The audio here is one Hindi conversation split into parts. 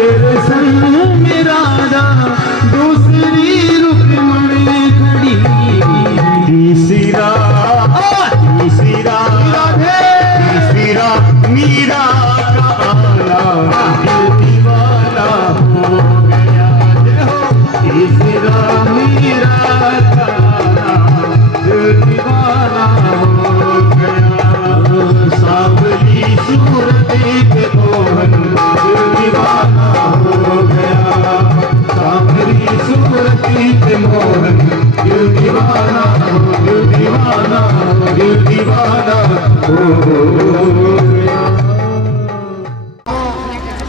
तेरे संग मेरा दूसरी रुक्मणी खड़ी तीसरा मीरा का आना दिल दीवाना हो गया। तीसरा मीरा का आना दिल दीवाना हो गया। सांवली सूरत के मोहन दिल दीवाना हो गया। सांवली सूरत के मोहन दिल दीवाना हो, दिल दीवाना हो, दिल दीवाना हो।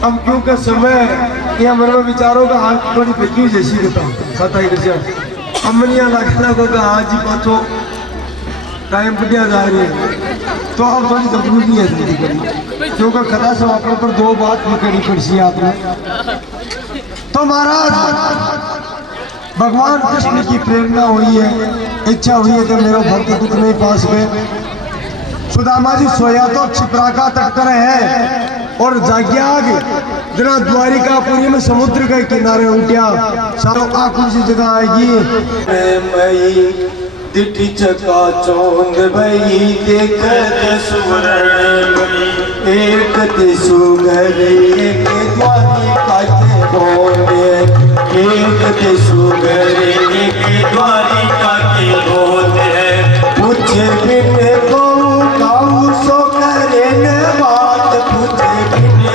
अब क्योंकि समय या मन में विचारों का हाथ थोड़ी फेंकी जैसी रहता सता ही रचा अमनिया लगो का आज ही पाछो टाइम बढ़िया जा रही है तो अब थोड़ी जरूरी है जिंदगी क्योंकि खदा समापन पर दो बात भी करी पड़सी आपने। तो महाराज भगवान कृष्ण की प्रेरणा हुई है, इच्छा हुई है कि मेरा भक्त दुख नहीं पास में। सुदामा जी सोया तो छिपराका तट कर है और जाग्या आगे जरा द्वारिकापुरी में समुद्र के किनारे उठ्या सारो आकुल सी जगह आएगी मई दिठी चका चौंद भई देखत सुवर्ण एक दिसु घर एक द्वारिका के बोले एक दिसु घर एक द्वारिका के बोले पूछे बिन को काऊ सो करे न बात पूछे बिन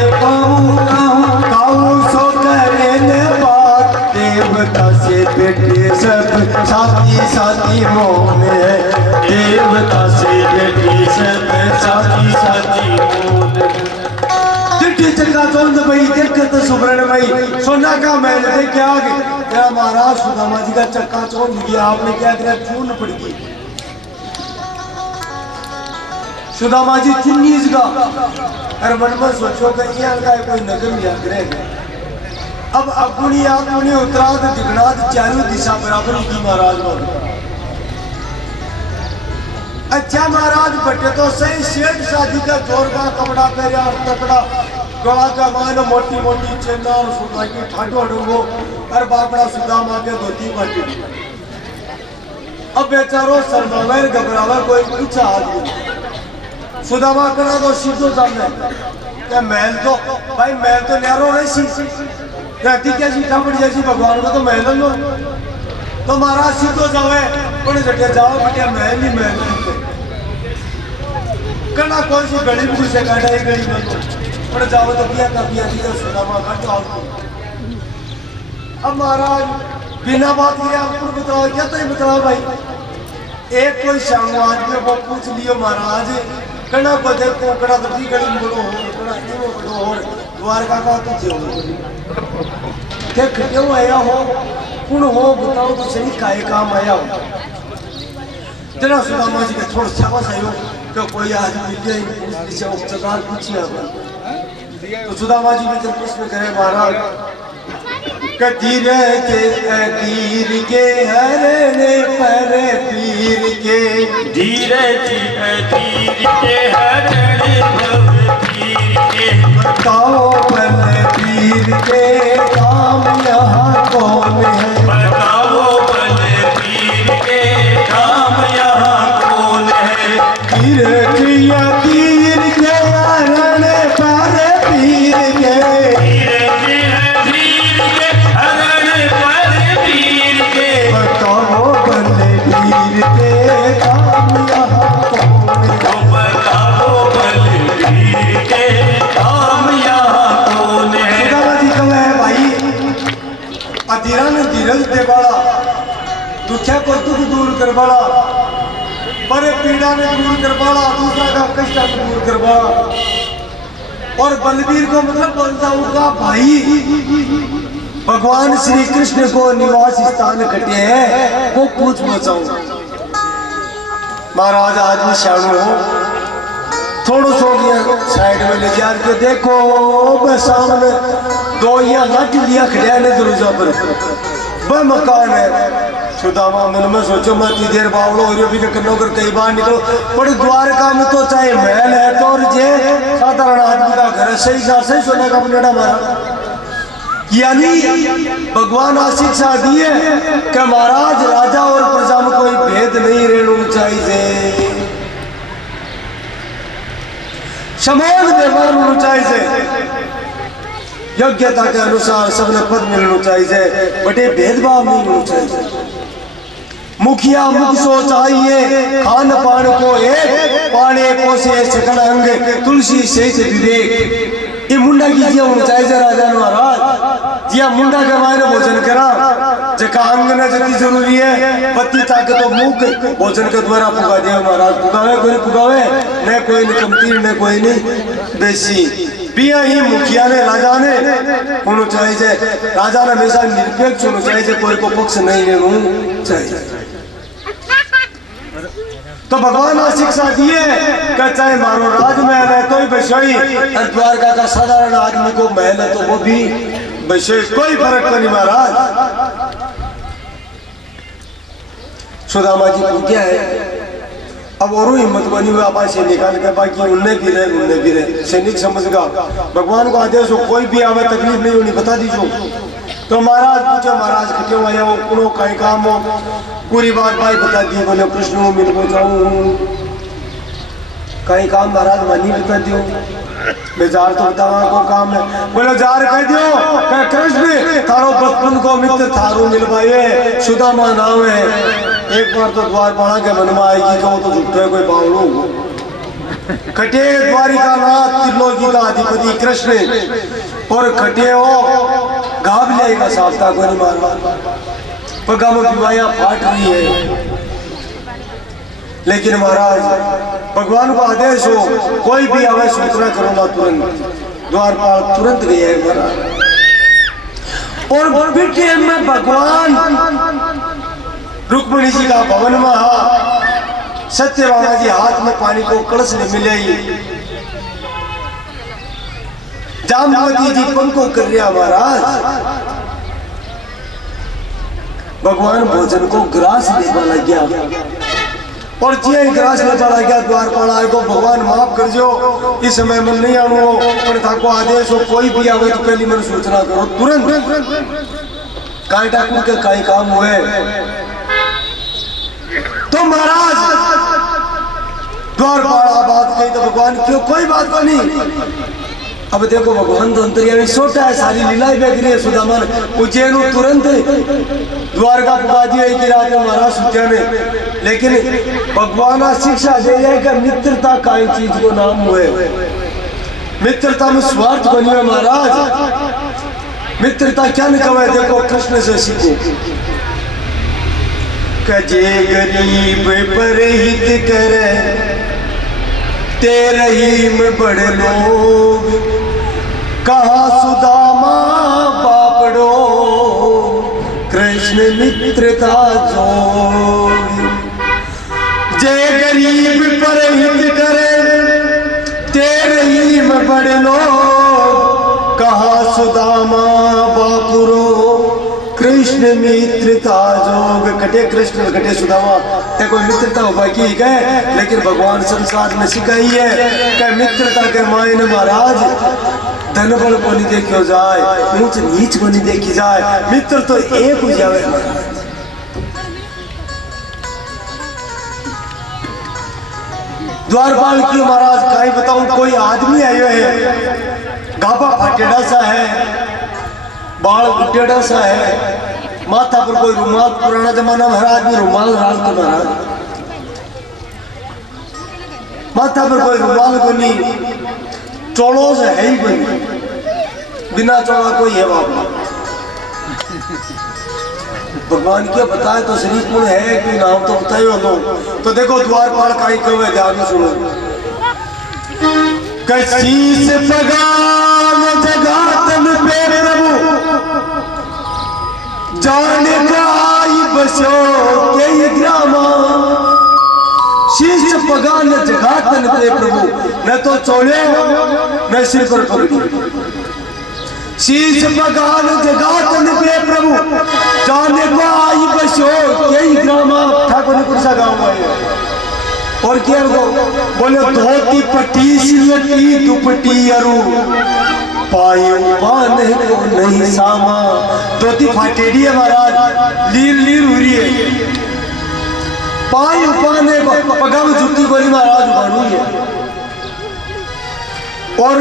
काऊ सो करे न बात देवता से बेटे सब साथी साथी मोह में देवता से बेटे सब साथी साथी मोह चिट्ठी चक्का चौंद भाई देखत सुवर्ण भाई सोना का महल देख के आगे तेरा महाराज सुदामा जी का चक्का चौंद गया आपने क्या किया चूर्ण पड़ गई। सुदामा जी चुन्नीस का अरे मन में सोचो कि यहाँ का कोई नगर में आग्रह अब अपनी अपनी उत्तराध दिगनाथ चारों दिशा बराबर की महाराज बोल। अच्छा महाराज बटे तो सही सेठ शादी का जोर का कपड़ा पहरा तकड़ा गला का मान मोटी मोटी चेना और सुधा की ठाडो डुंगो और बापड़ा सुदामा के धोती पाटी। अब बेचारो सरमावेर घबरावा कोई पूछा आदमी सुदामा करा तो सीधो सामने क्या महल तो भाई महल तो न्यारो रही सी रहती क्या सीटा पड़ जैसी भगवान को तो महल लो तो महाराज सीधो जावे बड़े जगह जाओ बेटा महल ही महल करना कौन सी गली में से काटा ही गली में बड़े जाओ तो किया का किया जी सुदामा का तो अब महाराज बिना बात किया आपको बताओ क्या तो बताओ भाई एक कोई शाम आदमी को पूछ लियो महाराज कना को देखो कड़ा तो गली में बड़ो हो कड़ा क्यों बड़ो हो द्वारका का तुझे हो देख क्यों आया हो कौन हो बताओ तो सही काय काम आया हो। जरा सुदामा जी के थोड़ा शाबाश आयो कि कोई आदमी मिले इससे उपचार पूछिया तो सुदामा जी भी प्रश्न करे महाराज कतीरे के हरने पर पीर के धीरे तीर के हरने पर पीर के बताओ बल पीर के काम यहाँ कौन है बताओ बल पीर के काम यहाँ कौन है तीर के हरने पर पीर के बताओ बल पीर के काम यहाँ कौन है बताओ बल पीर के काम यहाँ कौन है। सुदामा जी कहे भाई अधीरा ने धीरज दे बाड़ा दुखिया को दुख दूर कर बाड़ा बड़े पीड़ा ने दूर कर बाड़ा दूसरा का कष्ट दूर कर बाड़ा और बलबीर को मतलब बोलता होगा भाई भगवान श्री कृष्ण को निवास स्थान कटे हैं वो पूछ बचाओ। महाराज आदमी शाणु हो थोड़ा सो गया साइड में ले जा के देखो मैं सामने दो या लाठी लिया खड़िया ने दरोजा पर वह मकान है। सुदामा मन में सोचो मैं इतनी देर बावड़ो हो रही करनो कर कई बार निकलो पर द्वारका में तो चाहे महल है तो और जे साधारण आदमी का घर है सही से सही सोने का बनेड़ा मारा यानी भगवान आ शिक्षा दिए कि महाराज राजा और प्रजा में कोई भेद नहीं रहना चाहिए, समान व्यवहार होना चाहिए, योग्यता के अनुसार सबने पद मिलना चाहिए, बटे भेदभाव नहीं होना चाहिए। मुखिया मुख सो चाहिए, खान पान को एक, पाने को से सकल अंग, तुलसी से विवेक। ये मुंडा की जिया होना चाहिए राजा महाराज, जिया मुंडा के मायने भोजन करा, जका अंग न जल्दी जरूरी है, पति ताके तो मुख भोजन के द्वारा पुगा दिया महाराज, पुगावे कोई पुगावे, न कोई कमती न कोई नहीं बेसी। बिया ही मुखिया ने राजा ने होना चाहिए, राजा ने हमेशा निरपेक्ष होना चाहिए, कोई को पक्ष नहीं लेना चाहिए। तो भगवान ने शिक्षा दिए कि चाहे मारो राजमहल है तो ही बशई, और द्वारका का साधारण आदमी को महल है तो वो भी बशई, कोई फर्क नहीं महाराज। सुदामा जी को क्या है, अब और हिम्मत बनी हुई आप से निकाल के बाकी उनने भी रहे सैनिक समझगा भगवान को आदेश हो, कोई भी आवे तकलीफ नहीं होनी बता दीजिए। तो महाराज पूछे, महाराज क्यों आया हो, कुनो कहीं काम हो, पूरी बात भाई बता दी। बोले कृष्ण मिल को जाऊं, कहीं काम महाराज मनी बता दियो, बेजार तो बतावा को काम है। बोले जार कह दियो कह कृष्ण थारो बचपन को मित्र थारो मिल पाए, सुदामा नाम है, एक बार तो द्वार पाणा के मन में आएगी कहो तो झूठे कोई बावड़ू। खटे द्वारिका नाथ त्रिलोकी का अधिपति कृष्ण, और खटे हो गाभ लेगा साफ्ता को नहीं मारवा, पगा में बीमारियां फाट रही है। लेकिन महाराज भगवान को आदेश हो, कोई भी आवे सूचना करो ना, तुरंत द्वारपाल तुरंत गए है महाराज। और बेटे में भगवान रुक्मिणी जी का भवन में सत्यभामा जी हाथ में पानी को कलश ने मिले, जामवती जी पंखो कर रहा महाराज। भगवान भोजन को ग्रास लेवा लग गया, और जिया ग्रास लेवा लग गया द्वारपाल आए को, भगवान माफ कर जो इस समय मन नहीं आनो, पर था को आदेश हो कोई भी आवे तो पहली मन सूचना करो तुरंत, काई टाकू के काई काम हुए। तो महाराज द्वारपाल बात कही तो भगवान क्यों, कोई बात को नहीं। अब देखो भगवान तो अंतर्यामी सोटा है, सारी लीलाएं बेच रही है। सुदामा उज्जैन तुरंत द्वारका पुगा दिया एक रात में महाराज सुत्या ने, लेकिन भगवान शिक्षा दे जाए कि मित्रता का चीज को नाम हुए, मित्रता में स्वार्थ बनी है महाराज। मित्रता क्या न कहे, देखो कृष्ण से सीखो, कजे गरीब पर हित करे, तेरे ही में बड़े लोग, कहा सुदामा बापड़ो, कृष्ण मित्रता जोग। जे गरीब पर हित करे, तेरे ही में बड़े लोग, कहा सुदामा बापड़ो, कृष्ण मित्रता जोग। कटे कृष्ण कटे सुदामा, कोई मित्रता हो बाकी है, लेकिन भगवान संसार में सिखाई है कि मित्रता के मायने महाराज धन बल को नहीं देखियो जाए, ऊंच नीच को नहीं देखी जाए, मित्र तो एक हो जाए महाराज। द्वारपाल की महाराज काई बताऊं, कोई आदमी आयो है, गाबा फाटेड़ा सा है, बाल उटेड़ा सा है, माथा पर कोई रुमाल, पुराना जमाना में हर आदमी रुमाल डालता महाराज, माथा पर कोई रुमाल को नहीं, चोड़ों से है ही कोई, बिना चोड़ा कोई है बाबा। भगवान क्या बताए तो शरीफ पुण्य है कि नाम तो बताइए लो। तो देखो द्वारपाल का ही कहो, ध्यान में सुनो, कशीस पगान जगातन पे प्रभु, जाने गाई बसो के ग्रामा, शीश पगान जगातन पे प्रभु, न तो चोले न सिर पर पगड़ी, शीश पगान जगातन पे प्रभु, जाने गाई बसो के ग्रामा। ठाकुर ने कुछ गाँव आए और क्या बोले, धोती पट्टी सिलटी दुपट्टी अरु, पायो पाने को नहीं सामा धोती फाटेड़ी है महाराज लीर लीर हो रही है पायो पाने को पगा में जूती गोली महाराज बानू है और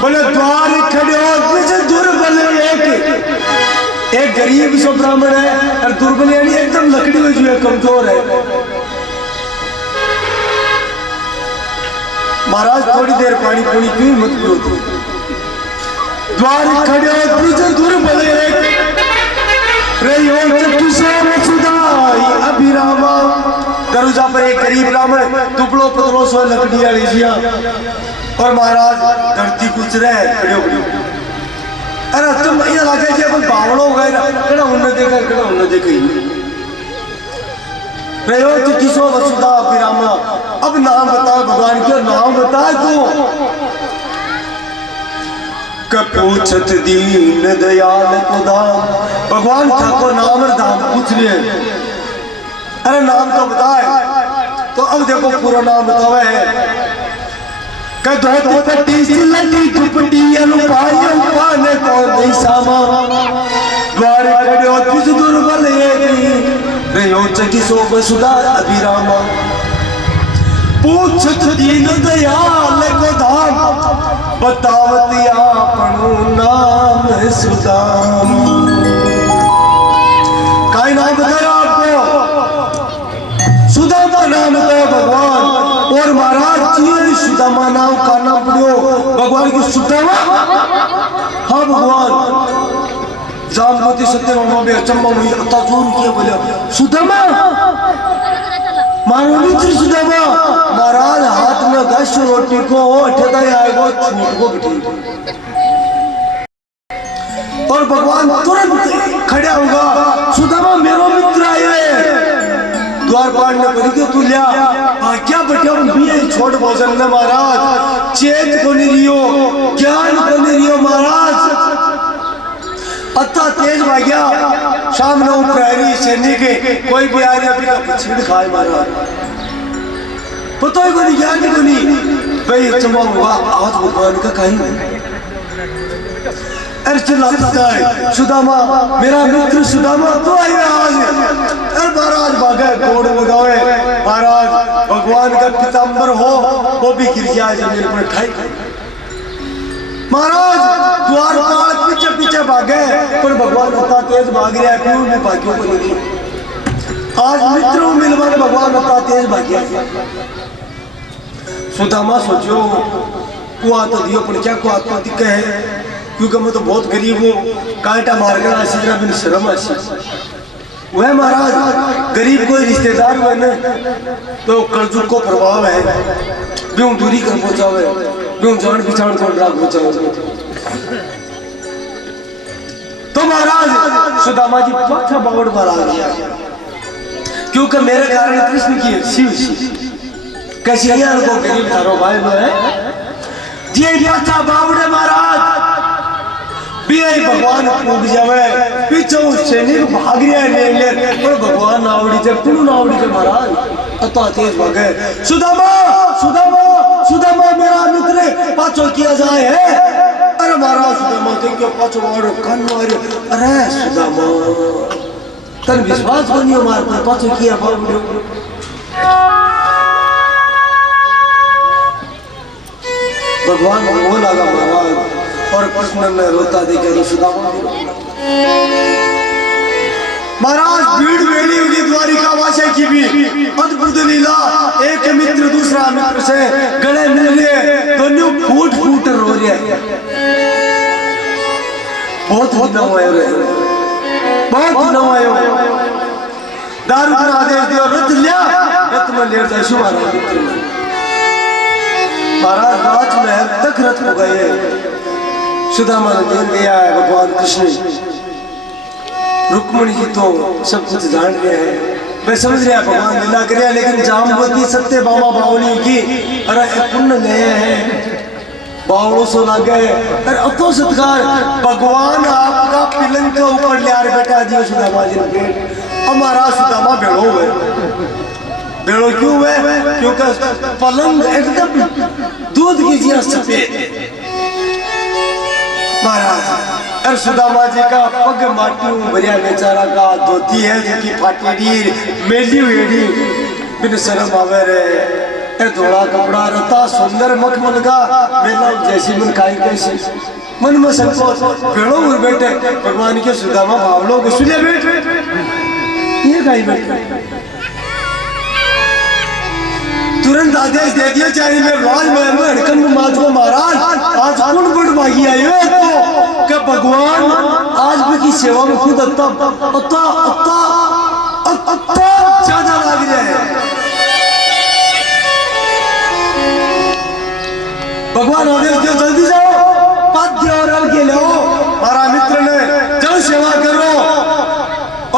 बोले द्वार खड़े हो पीछे दुर्बल एक गरीब सो ब्राह्मण है और दुर्बल यानी एकदम लकड़ी में जो है कमजोर है महाराज थोड़ी देर पानी पूनी क्यों मत पियो द्वार खड़े हो पीछे दुर्बल रही हो चतुषाम सुदाई अभिरामा दरुजा पर एक गरीब ब्राह्मण दुबलो पतलो सो लकड़ी वाली जिया और महाराज धरती कुछ रहे खड़े हो अरे तुम ये लगे जे कोई बावड़ो हो गया केड़ा उन्ने देखा रहो चतुषो वसुधा अभिरामा अब नाम बता भगवान के नाम बता तू कपूछत दीन दयाल को दाम भगवान ठाकुर नाम और दाम पूछ लिए अरे नाम तो बताए तो अब देखो पूरा नाम बतावे है कदो पट्टी सिलटी दुपट्टी अनुपाय पाने को नहीं सामा द्वार खड़े हो तुझ दुर्बल रहो चकिसो वसुधा अभिरामा पूछत दीन दयाल को धाम बतावती आपनु नाम सुदाम काई नाम बताया आपको सुदामा नाम बताया भगवान और महाराज जी सुदामा नाम का नाम पढ़ो भगवान की सुदामा हाँ भगवान जामवती सत्यभामा में अचंबा में अता जोर किया बोले सुदामा मारो मित्र सुदामा महाराज हाथ में गश रोटी को ठेका आएगा छूट को बिठी और भगवान तुरंत खड़े होगा सुदामा मेरो मित्र आए द्वारपाल ने बड़ी के तू लिया क्या बेटा भी छोड़ भोजन ने महाराज चेत को नहीं रियो ज्ञान को नहीं रियो महाराज अत्ता तेज भाग्या शाम ने प्रहरी सैनिक कोई भी आ रहा अभी छिड़ खाए महाराज पता ही को नहीं ज्ञान को नहीं भाई चंबा हुआ आज भगवान का कहीं अरे चिल्लाता जाए सुदामा मेरा मित्र सुदामा तो आई आज अरे महाराज भागे गोड़ लगावे महाराज भगवान का पीताम्बर हो वो भी गिर जाए जमीन पर ठाई महाराज द्वारपाल पीछे पीछे भागे पर भगवान इतना तेज भाग रहा है क्यों भी भाग्यों को नहीं आज मित्रों मिलवाने भगवान इतना तेज भाग गया सुदामा सोचो कुआ तो दियो पर क्या कुआ तो दिक्कत है क्योंकि मैं तो बहुत गरीब हूँ कांटा मार कर आशी जरा बिन शर्म आशी वह महाराज गरीब कोई रिश्तेदार हुए न तो कर्जुक को प्रभाव है ब्यों दूरी कर पहुंचावे ब्यों जान पिछाड़ को राग पहुंचावे तो महाराज सुदामा जी पाछा बावड़ पर आ गया क्योंकि मेरे कारण कृष्ण की शिव कैसी को गरीब थारो भाई है जी पाछा बावड़े महाराज भगवान पूग जावे पीछे सैनिक भाग रहा है पर भगवान नावड़ी से पुनः नावड़ी से महाराज अता तेज भागे सुदामा सुदामा सुदामा मेरा मित्र पाछो किया जाए है अरे महाराज सुदामा देखो पाछो मारो कान मारो अरे सुदामा तन विश्वास बनियो मार पर पाछो किया बाबू भगवान वो लगा महाराज और कृष्ण ने रोता देखा सुदामा महाराज भीड़ मेली होगी द्वारिका वासी की भी अद्भुत लीला एक मित्र दूसरा मित्र से गले मिल रहे दोनों फूट फूट रो रहे बहुत नवायो बहुत नवायो दारू का आदेश दिया रथ लिया रथ में ले जाए महाराज राजमहल तक रथ हो गए सुदामा ने देख लिया है भगवान कृष्ण रुक्मणी जी तो सब कुछ जान रहे हैं मैं समझ रहा भगवान लीला कर रहा लेकिन जामवती सत्य बाबा बावली की अरे पुण्य गए हैं बावड़ों से लगे अरे अतो सत्कार भगवान आपका पिलंग के ऊपर लिया बैठा दिया सुदामा जी ने हमारा सुदामा भेड़ो हुए भेड़ो क्यों हुए क्योंकि पलंग एकदम दूध की जिया सफेद महाराज अरे सुदामा जी का पग माटी भरिया बेचारा का धोती है जिनकी फाटेड़ी मेली हुई बिन शर्म आवे रे ए धोला कपड़ा रता सुंदर मखमल का मेला जैसी मन खाई कैसी मन में संकोच पेड़ों पर बैठे भगवान के सुदामा बावलों को सुने बैठे ये खाई बैठे तुरंत आदेश दे दिया चाहे मैं राज महल में हड़कन में मात को महाराज आज कौन बड़ मांगी आई है तो कि भगवान आज भी की सेवा में खुद अत्ता अत्ता अत्ता अत्ता ज्यादा लग रहा है। भगवान आदेश दिया जल्दी जाओ पाद्य और के ले आओ हमारा मित्र ने जल सेवा करो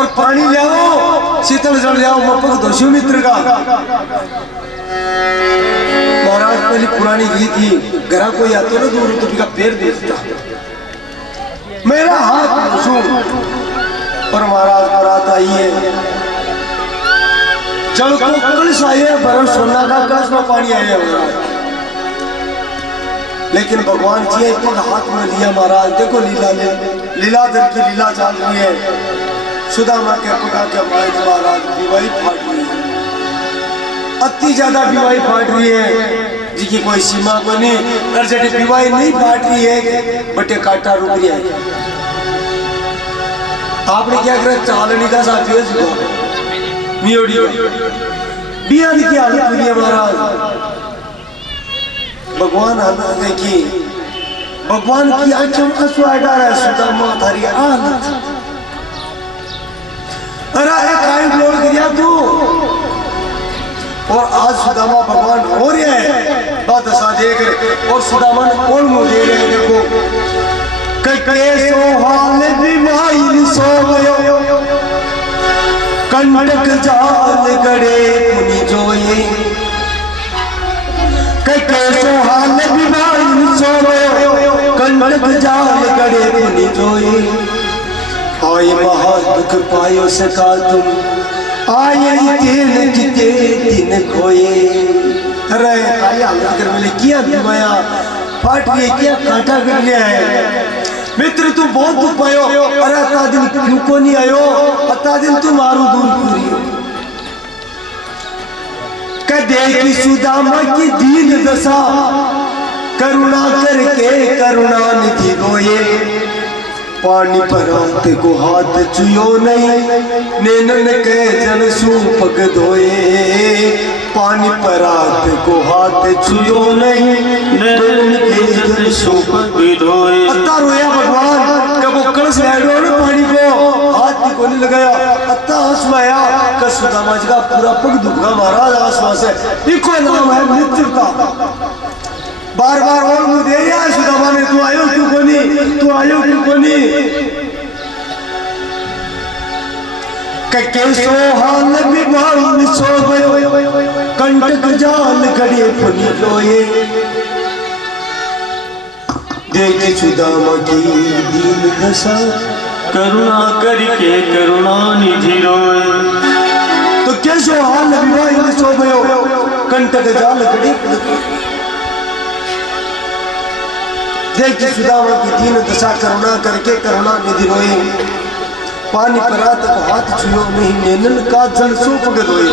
और पानी ले आओ शीतल जल ले आओ मपक दोषी मित्र का। महाराज पहली पुरानी रीत थी घरा कोई आते ना दूर तो का पैर देखता मेरा हाथ पूछूं पर महाराज बारात आई है जल को कलश आए बरस सोना का कलश में पानी आया लेकिन भगवान जी पग हाथ में लिया महाराज देखो लीलाधर की लीला चल रही है सुदामा के पगा के बाद महाराज विवाही फाट रही है अति ज्यादा विवाही फाट रही है जी की कोई सीमा को नहीं कर जटी विवाही नहीं फाट रही है बटे काटा रुक रही है आपने क्या करा चालनी का साथी है मियोड़ी बियान की हालत हुई है महाराज भगवान हालत देखी भगवान की आंखों में आंसू आ रहा है सुदामा थारी हालत अरे काहे बोल गया तू और आज सुदामा भगवान हो रहे हैं बात ऐसा देख रहे और सुदामा ने कौन मुंह दे रहे हैं देखो कैसो हाल बीमारी सो गयो कंटक जाल गड़े पुनि जोए कैसो हाल बीमारी सो गयो कंटक जाल गड़े पुनि जोए आए महा दुख पायो सका तुम आए दिन किते दिन खोए अरे आई हालत कर मिले किया दिमाया फाट गई क्या कांटा कर लिया है मित्र तू बहुत दुख पायो अरे अता दिन क्यों को नहीं आयो अता दिन तू मारू दूर पूरी कदे की सुदामा की दीन दशा करुणा करके करुणा निधि रोए पानी पर हाथ को हाथ चुयो नहीं नैनन के जल सूपक धोए पानी पर हाथ को हाथ छुयो नहीं नैनन के जल सूपक धोए अत्ता रोया भगवान कब कलश लैडो ने पानी को हाथ को नहीं लगाया अत्ता हंसवाया का सुदामा जी का पूरा पग दुखा महाराज आसपास है इको नाम है मित्रता बार बार और मुझे दे रहा है सुदामा ने तू आयो क्यों कोनी तू आयो क्यों कोनी कैसो हाल बीमारी सो गयो कंटक जाल गड़े पुनि जोए देखे सुदामा की दीन दशा करुणा करके करुणा निधि रोए तो कैसो हाल बीमारी सो गयो कंटक जाल गड़े देखिए सुदामा की दीन दशा करुणा करके करुणा निधि रोए पानी पर तक हाथ छुयो नहीं नैनन का जल सूपक रोए।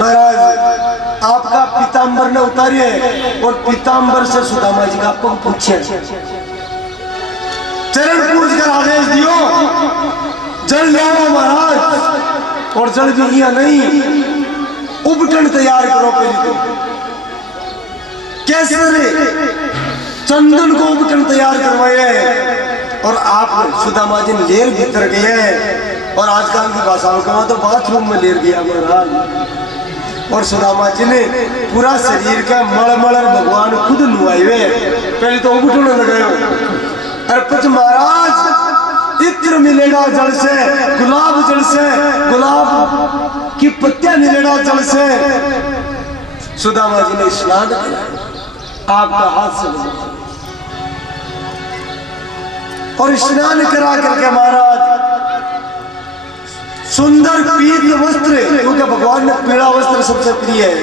महाराज आपका पीताम्बर ने उतारी है और पीताम्बर से सुदामा जी का पग पूछे चरण पूछ कर आदेश दियो जल ले आओ महाराज और जल भी लिया नहीं उबटन तैयार करो पहले तो कैसे चंदन को उबटन तैयार करवाए और आप सुदामा जी लेर भीतर गए और आजकल की भाषाओं का तो बाथरूम में लेर गया महाराज और सुदामा जी ने पूरा शरीर का मलमल भगवान खुद नुआए पहले तो उबटन लगाए अरे कुछ महाराज इत्र मिलेगा जल से गुलाब की पत्तियां मिलेगा जल से सुदामा जी ने स्नान किया आपका हाथ से और स्नान करा करके महाराज सुंदर पीत वस्त्र क्योंकि भगवान ने पीला वस्त्र सबसे प्रिय है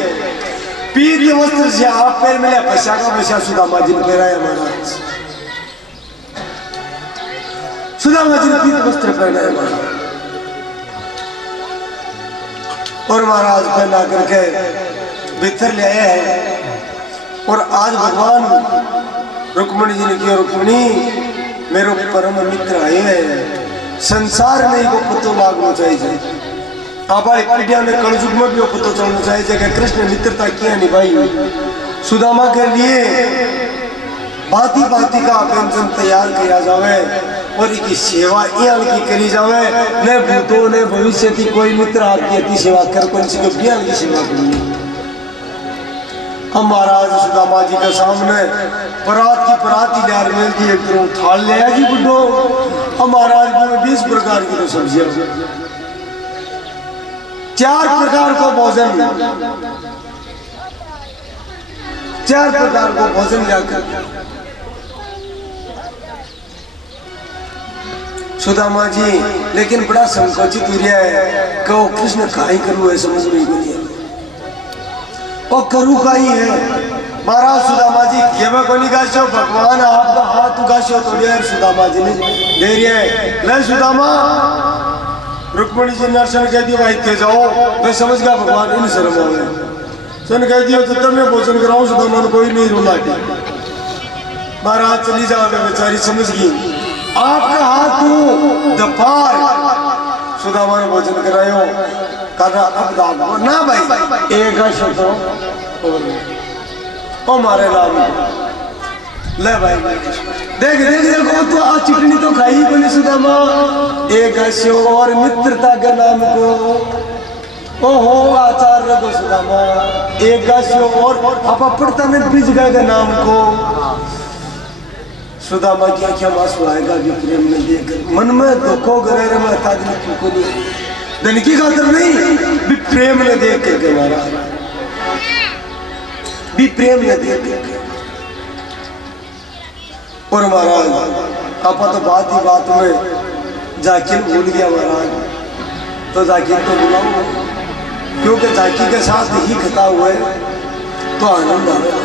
पीत वस्त्र से आप पैर मिले पैसा का पैसा सुदामा जी ने पहनाया महाराज। सुदामा जी ने पीत वस्त्र पहनाया महाराज और महाराज पहना करके भीतर ले आए हैं। और आज भगवान रुक्मणी जी ने किया, रुक्मणी मेरे परम मित्र आए हैं, संसार में को पतो लागना चाहिए, आप पीढ़िया में कलयुग में भी पतो चलना चाहिए कि कृष्ण मित्रता क्या निभाई। सुदामा के लिए भांति भांति का व्यंजन तैयार किया जावे और इनकी सेवा यहाँ की करी जावे। न भूतो न भविष्य की कोई मित्र आपकी सेवा कर कौन सी की सेवा करिए। हम महाराज सुदामा जी के सामने परात की परात यार मिलती एक तरह थाल ले जी बुढ़ो। हम महाराज में 20 प्रकार की तो सब्जियां, 4 प्रकार को भोजन, 4 प्रकार को भोजन लाकर सुदामा जी लेकिन बड़ा संकोचित हो रहा है। कहो कृष्ण काई करूँ है समझ नहीं को नहीं और करूँ का ही है। महाराज सुदामा जी केवा को नहीं गाशो, भगवान आपका हाथ उगाशो तो यार सुदामा जी ने दे रही है। ले सुदामा, रुक्मणी जी नरसन कह दिया भाई थे जाओ, मैं समझ गया भगवान इन शर्म हो गए। सन कह दिया तो तब मैं भोजन कराऊं, सुदामा ने कोई नहीं रोला। महाराज चली जाओ, बेचारी समझ गई आपका हाथ दपार। सुदामा ने भोजन करायो करना अब दाग ना भाई एक शब्दों ओ मारे नाम ले भाई देख देख देखो तो आ चिकनी तो खाई को नहीं सुदामा। एक और मित्रता के नाम को ओहो आचार्य को सुदामा। एक और आप पढ़ता नहीं ब्रिज के नाम को सुदामा की आँखें आंसू आएगा जो प्रेम में देखकर मन में धोखो गरे में ताजनी क्यों नहीं धन की खातर नहीं भी प्रेम ने देख करके मारा, भी प्रेम ने देख करके। और महाराज आप तो बात ही बात में जाकिर भूल गया महाराज, तो जाकिर तो बुलाओ क्योंकि जाकिर के साथ ही खता हुए तो आनंद आ रहा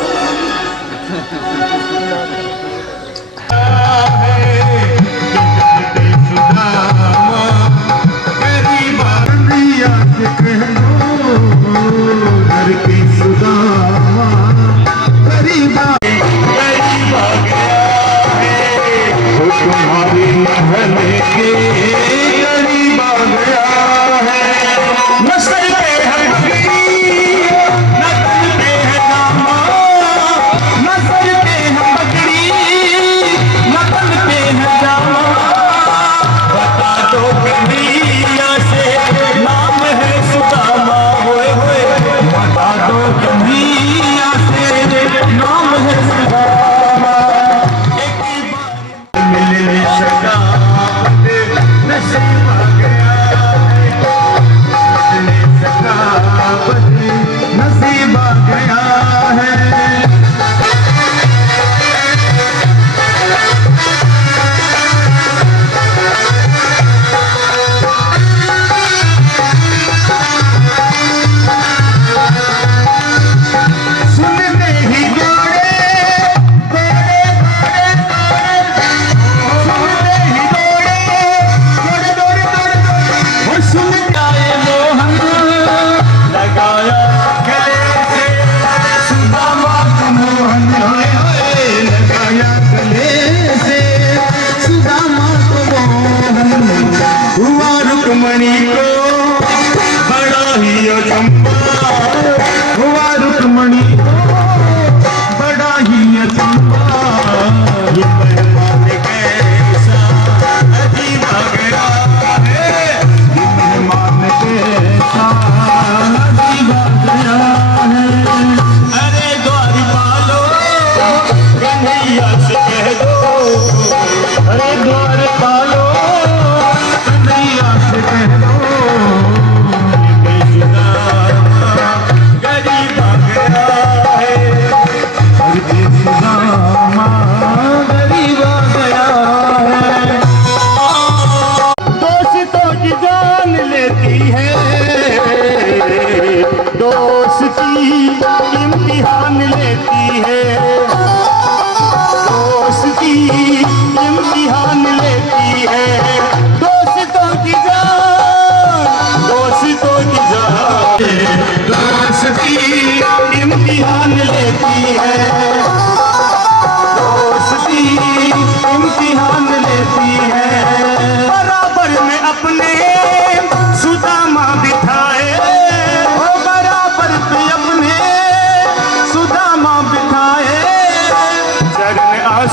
दोस्ती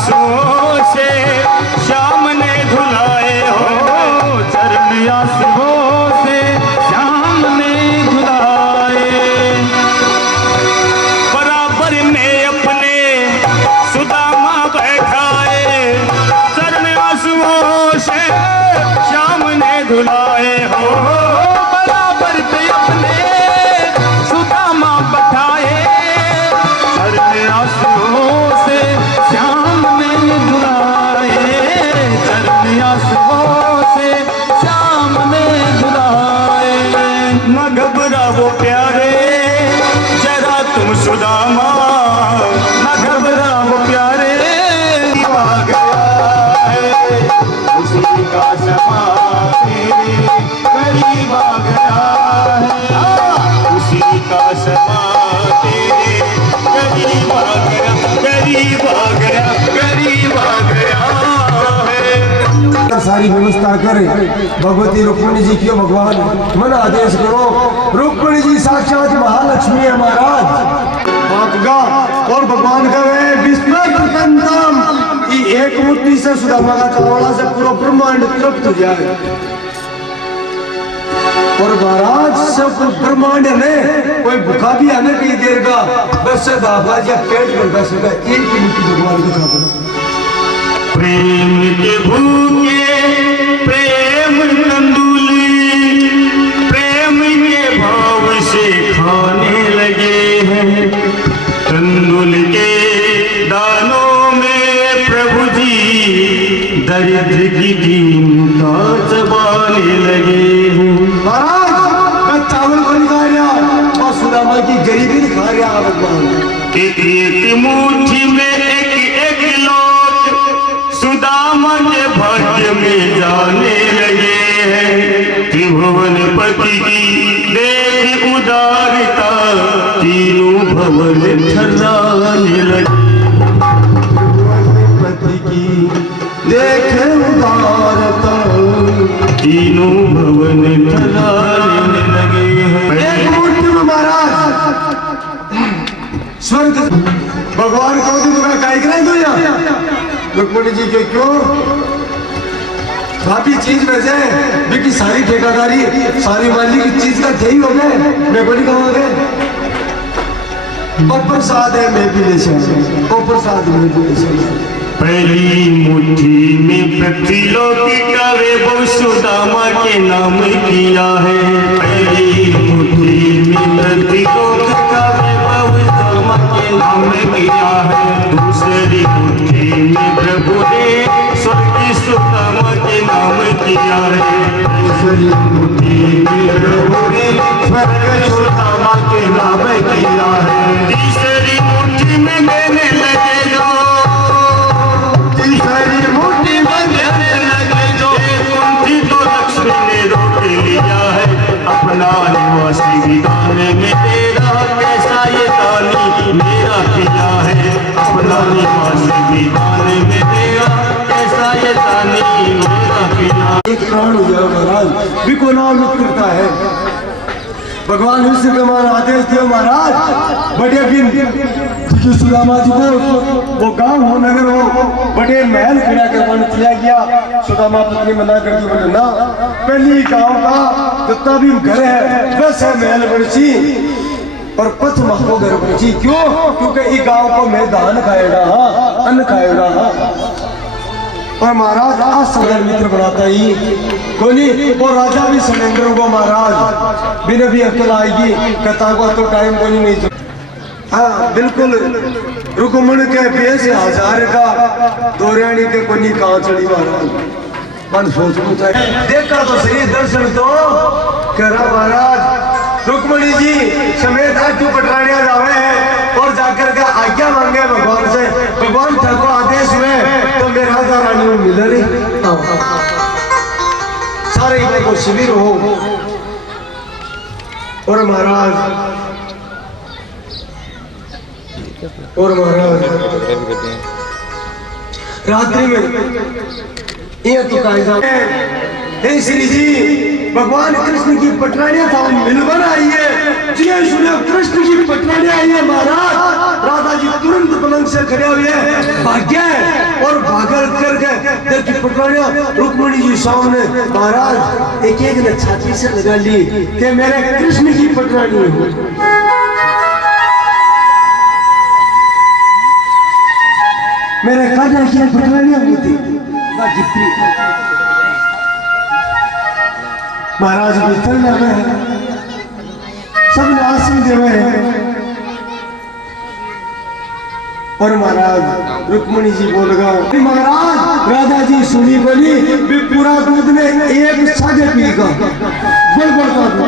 आंसुओं से श्याम ने धुलाए हो, चरण आंसुओं से श्याम ने धुलाए। बराबर में अपने सुदामा बैठाए, चरण आंसुओं से श्याम ने धुलाए हो, बराबर पे अपने सुदामा बैठाए, चरण आंसुओं से श्याम ने धुलाए, चरण आंसुओं से श्याम ने धुलाए। न घबराओ प्यारे जरा तुम सुदामा, न घबराओ प्यारे, आ गया है उसी का समा तेरे करीब आ गया है, उसी का समा तेरे करीब आ गया, करीब आ गया, करीब आ गया है। सारी व्यवस्था करे भगवती रुक्मिणी जी क्यों भगवान मन आदेश करो। रुक्मिणी जी साक्षात महालक्ष्मी है महाराज। आपका और भगवान कहे विष्णु प्रतंतम, ये एक मूर्ति से सुदामा का चावड़ा से पूरा ब्रह्मांड तृप्त हो जाए। और महाराज सब ब्रह्मांड में कोई भूखा भी आने कई देर का बस से दाबा या पेट भर बस एक ही मूर्ति भगवान को चाहता। प्रेम के भूखे प्रेम तंदुली, प्रेम के भाव से खाने लगे हैं, तंदुल के दानों में प्रभु जी दरिद्र की दीनता चबाने लगे हैं। महाराज मैं चावल को नहीं खा रहा और सुदामा की गरीबी नहीं खा रहा भगवान। एक मुट्ठी में एक लौट सुदामा के भाग्य में जाने लगे हैं। त्रिभुवन पति की देख उदारता, तीनों भवन ठहराने लगे। पति की देख उदारता, तीनों भवन ठहराने लगे हैं। एक मूर्ति में महाराज स्वर्ग भगवान को भी तुम्हें काई कराई दो या रुक्मिणी जी के क्यों बाकी चीज में से बिकी सारी ठेकादारी सारी माली की चीज का यही हो गए। मैं बड़ी कहूँगे और प्रसाद है मैं भी ले सकता, और प्रसाद में भी ले सकता। पहली मुट्ठी में पृथ्वीलोकी का वैभव सुदामा के नाम किया है। पहली मुट्ठी में पृथ्वीलोक का वैभव सुदामा के नाम किया है। दूसरी मुट्ठी में प्रभु ने स्वर्ग सुदामा के नाम किया है। दूसरी मुट्ठी में प्रभु ने स्वर्ग सुदामा के नाम किया है। तीसरी मुट्ठी में देने लगे जो, तीसरी मुट्ठी में देने लगे जो, मुट्ठी तो लक्ष्मी ने रोक लिया है। अपना निवासी विधान में तेरा कैसा ये दानी मेरा किया है। अपना निवासी विधान में तेरा कैसा ये दानी मेरा किया। एक प्राण हुआ महाराज भी को नाम करता है। भगवान विष्णु के मान आदेश दियो महाराज बड़े दिन जी सुदामा जी को वो गांव हो नगर हो बड़े महल खड़ा कर मन किया गया। सुदामा पत्नी मना कर दी बोले ना पहली गांव का जितना भी घर है बस है महल बड़ची और पथ महो घर बड़ची। क्यों? क्योंकि इस गांव को मैं दान खाएगा अन्न खाएगा। और महाराज आज सगर मित्र बनाता ही कोनी वो राजा भी सलेंडर को महाराज बिना भी अकल आएगी कथा को तो टाइम कोनी नहीं। हाँ बिल्कुल रुकमण के बेस हजार का दोरियाणी के कोनी कहाँ चढ़ी महाराज मन सोच पूछा देखा तो सही दर्शन तो करा महाराज। रुक्मणी जी समेत आज तू पटरानिया जावे है और जाकर के आज्ञा मांगे भगवान से। भगवान ठाकुर आदेश हुए तो मेरा राजा रानी में मिल रही सारे इतने को शिविर हो। और महाराज रात्रि में ये तो कायदा हे श्री जी भगवान कृष्ण की पटरानियां था मिलवन आई है जी सुने कृष्ण की पटरानियां आई है महाराज। राधा जी तुरंत पलंग से खड़े हुए भाग्य है और भागल करके देखी पटवानिया रुक्मिणी जी सामने महाराज एक एक ने छाती से लगा ली कि मेरे कृष्ण की पटवानी हो। मेरे काजा की पटवानिया होती महाराज बिस्तर में है, सब आसन देवे हैं और महाराज रुक्मिणी जी बोल गए महाराज राधा जी सुनी बोली भी पूरा दूध में एक साझे पीगा बोल बोलता